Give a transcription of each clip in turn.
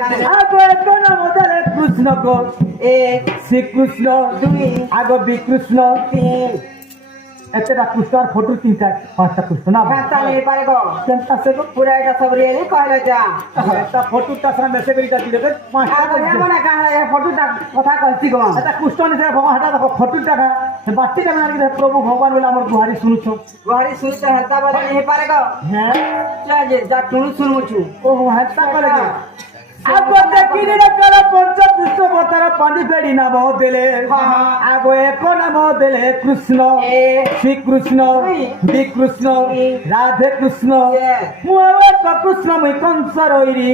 আগ এক নাম দেলে কৃষ্ণ গো এক শ্রীকৃষ্ণ দুই আগ বিকৃষ্ণ তিন এতটা কৃষ্ণ আর ফটো তিনটা পাঁচটা কৃষ্ণ না তাহলে পারে গো কেনটা সে গো পুরা এটা সব রেলে কইলে যা একটা ফটোটা সারা মেসেজ করিটা দিলে পাঁচটা হেমনা কাহা ফটোটা কথা কইছি গো এটা কৃষ্ণ নিছে ভগবান হাটা দেখো ফটোটা সে বাটিটা মানে কি প্রভু ভগবান বলে আমার গুহারি শুনুছ গুহারি শুনতে হেতা বলে হে পারে গো হ্যাঁ যা যে যা টুনু শুনমুছু ও হেতা করে কি আগো দেখিরে কর পঞ্চ কৃষ্ণ বতার পানি ফেড়ি নাম দেলে আগো এক নাম দেলে কৃষ্ণ শ্রীকৃষ্ণ বিকৃষ্ণ রাধে কৃষ্ণ মুই এক কৃষ্ণ মুই কংস রইরি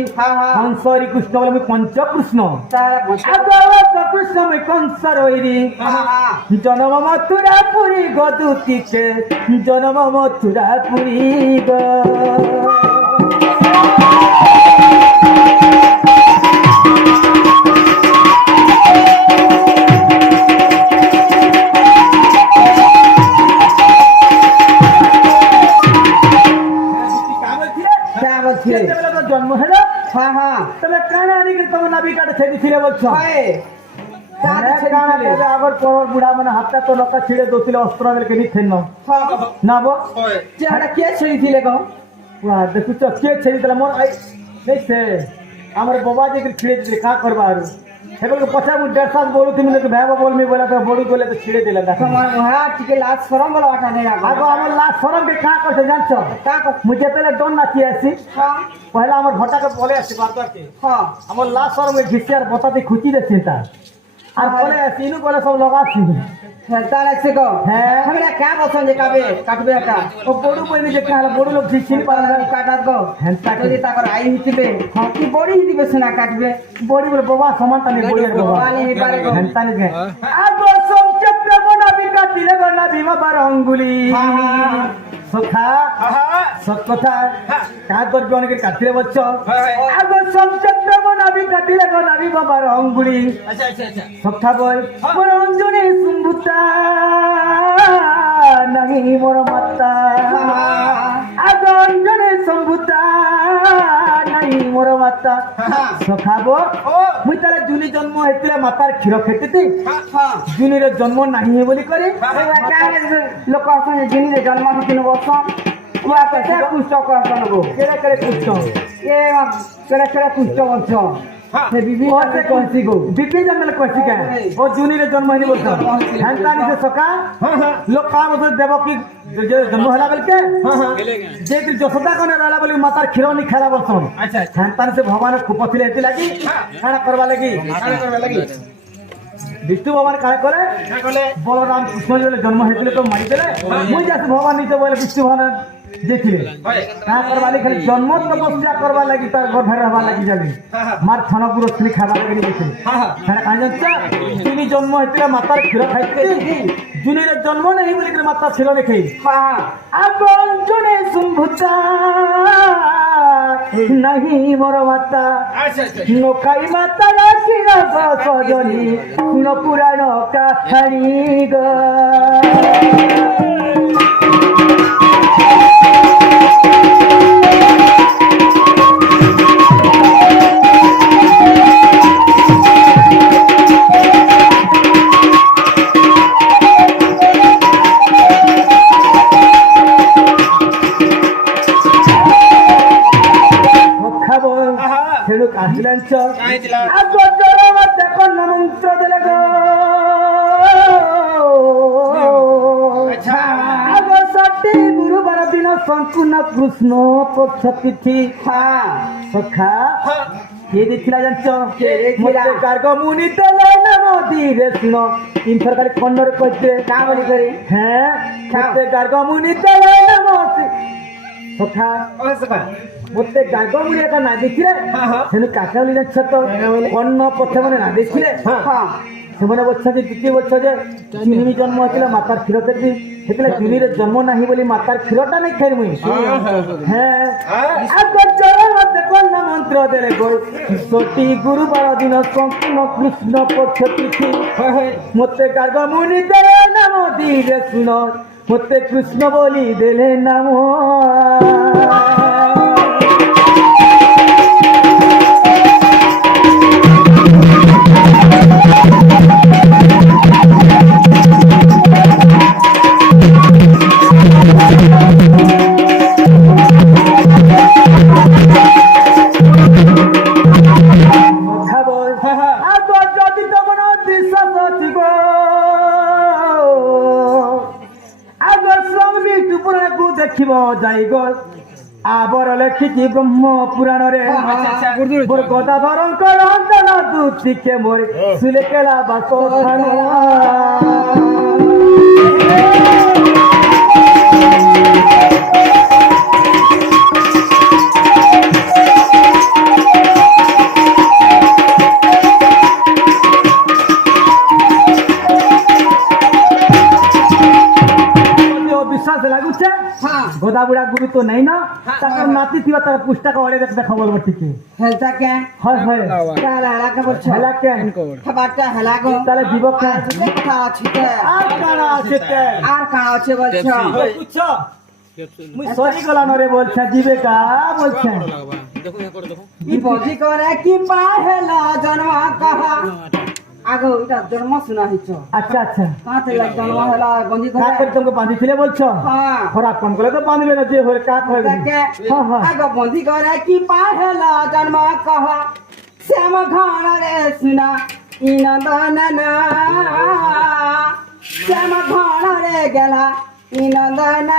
কংস হরি কৃষ্ণ বলে মুই পঞ্চ কৃষ্ণ আগো এক কৃষ্ণ মুই কংস রইরি জনম মথুরা পুরী গদুতিকে জনম মথুরা পুরী গো জন্ম হলো তবে কানে আনি তোমার নাবি কাটে ছেড়ে ছিঁড়ে বলছো আবার পর বুড়া মানে হাতটা তো লোক ছিঁড়ে দোষিলে অস্ত্র বেলকে নিচ্ছেন না বো কে ছেড়েছিলে গো দেখুছ কে ছেড়ে দিলে মোর দেখছে আমার বাবা যে ছিঁড়ে দিলে কা করবা আর সেগুলো পচা মু 1.5 সাল বলু তুমি লোক ভ্যাবা বলমি বলে তো বড়ি বলে তো ছিঁড়ে দিলে দেখো হ্যাঁ ঠিক লাজ শরম বলা ওটা নেই আগো আমার লাজ শরম কে কা করছে জানছো মুঝে পেলে ডন নাচি আসি পহলা আমার ঘটাকে বলে আসি বারবারকে আমার লাজ শরম ঘিসি আর বতাতে খুঁচি দিচ্ছে তা আর বলে আসি ইনু বলে সব লগাছি তার আছে গো হ্যাঁ আমরা কে বলছো যে কাটবে এটা ও বড়ু বইনি যে কাল বড়ু লোক চিনি পারে কাটাত গো হ্যাঁ যদি তাকর আই হিতিবে কি বড়ি হিতিবে শোনা কাটবে বড়ি বলে বাবা সমানটা নেই বড়ি বাবা বানি পারে গো হ্যাঁ তানি গে আগো সংচক্র বনা বিকাতিলে বনা বিমা বার অঙ্গুলি সখা সব কথা কা করবে অনেকের কাটিলে বলছো আগো সংচক্র বনা বিকাতিলে বনা বিমা বার অঙ্গুলি সখা বই অঞ্জনে সুম্ভুতা নাহি মোর মাতা আগো অঞ্জনে সম্ভুতা নাহি মোর মাতা সখাব মুই তালে জুনি জন্ম হইতিলে মাতার ক্ষীর খেতিতি জুনির জন্ম নাহি বলি করে লোক আসলে জিনিস জন্ম দিন বর্ষ কুষ্ঠ করছেন গো কেড়ে কেড়ে কুষ্ঠ এ কেড়ে কেড়ে কুষ্ঠ বর্ষ বিপি জন্মেলে কইছি কে ও জুনিরে জন্ম হইনি বলছ হ্যান্তানি সে সকা লোক কা বছর দেবকী জন্ম হলা বলকে যে যশোদা কোনে রালা বলি মাতার ক্ষীরনি খেলা বলছ হ্যান্তানি সে ভগবানের খুপথিলে হেতি লাগি কানা করবা লাগি বিষ্ণু ভগবান কানে করে বলরাম কৃষ্ণ বলে জন্ম হয়েছিল তো মারি দেলে মুই যাচ্ছি ভগবান নিতে বলে বিষ্ণু ভগবান যেছিলে কাঁ করবা লাগি খালি জন্ম তপস্যা করবা লাগি তার গর্ভে रहবা লাগি জানি মার থানপুর শ্রী খাবা লাগি গেছিল হ্যাঁ কাঁ জানছা তুমি জন্ম হয়েছিল মাতার ক্ষীর খাইতে জুনির জন্ম নেই বলি করে মাতা ছিল দেখি আপন জনে সম্ভুতা নাহি মোর মাতা নকাই মাতার শির সজনী শুন পুরাণ কাহানি গো সম্পূর্ণ কৃষ্ণ পক্ষ তিথি সখা কে দেখছিলা জানছ কার্গ মুনি তেলে নদীরে শুন তিন সরকারি খন্ডরে কইছে কা বলি করে হ্যাঁ কার্গ মুনি তেলে সখা মতে গার্গ মুনি একা না দেখিলে সেনু কাকা বলি জানছ তো অন্য পথে মানে না দেখিলে ସେମାନେ ବଛନ୍ତି ଦ୍ୱିତୀୟ ବର୍ଷ ଯେ ଚୁନି ଜନ୍ମ ହେଇଥିଲା ମାତାର କ୍ଷୀର ଦେବି ସେତେବେଳେ ଚୁନିର ଜନ୍ମ ନାହିଁ ବୋଲି ମାତାର କ୍ଷୀରଟା ନେଇ ଖାଇ ମୁଇଁ ମନ୍ତ୍ର ଦେଲେ ସତୀ ଗୁରୁବାର ଦିନ ସମ୍ପୂର୍ଣ୍ଣ କୃଷ୍ଣ ପକ୍ଷ ତିଥି ମତେ ଗାର୍ଗ ମୁନି ଦେଲେ ନାମ ଧୀରେ ଶୁଣ ମତେ କୃଷ୍ଣ ବୋଲି ଦେଲେ ନାମ যাই গো আবর লেখিছি ব্রহ্ম পুরাণরে মোর গদাধরঙ্কর অন্তন দুতিকে মোর সুলে কেলা বাস বিশ্বাস লাগুছে হ্যাঁ গোদা বুড়া গুরু তো নেই না তার নাতি থিবা তার পুস্তক অড়ে দেখা বলবো ঠিকই হেলতা কে হয় হয় কালা হেলাকে বলছো হেলা কেন খাবারটা হেলাগো তাহলে জীব কেন কথা আছে তে আর কানা আছে তে আর কানা আছে বলছো বুঝছ মুই সরি গলাম রে বলছে জিবে কা বলছে ই বজি করে কি পাহেলা জন্ম কাহা আগো এটা জন্ম শোনা হইছ আচ্ছা আচ্ছা কাতে লাগ জন্ম হেলা বজি কাক করে করে তোমাকে বাঁধিছিলে বলছো হ্যাঁ খরাক কম করে তো বাঁধবে না যে হয়ে কাক হয়ে গেছে তাকে হ্যাঁ হ্যাঁ আগো বজি করে কি পাহেলা জন্ম কাহা শ্যাম ঘানা রে শুনা ইনন্দনা শ্যাম ঘানা রে গেলা ইনন্দনা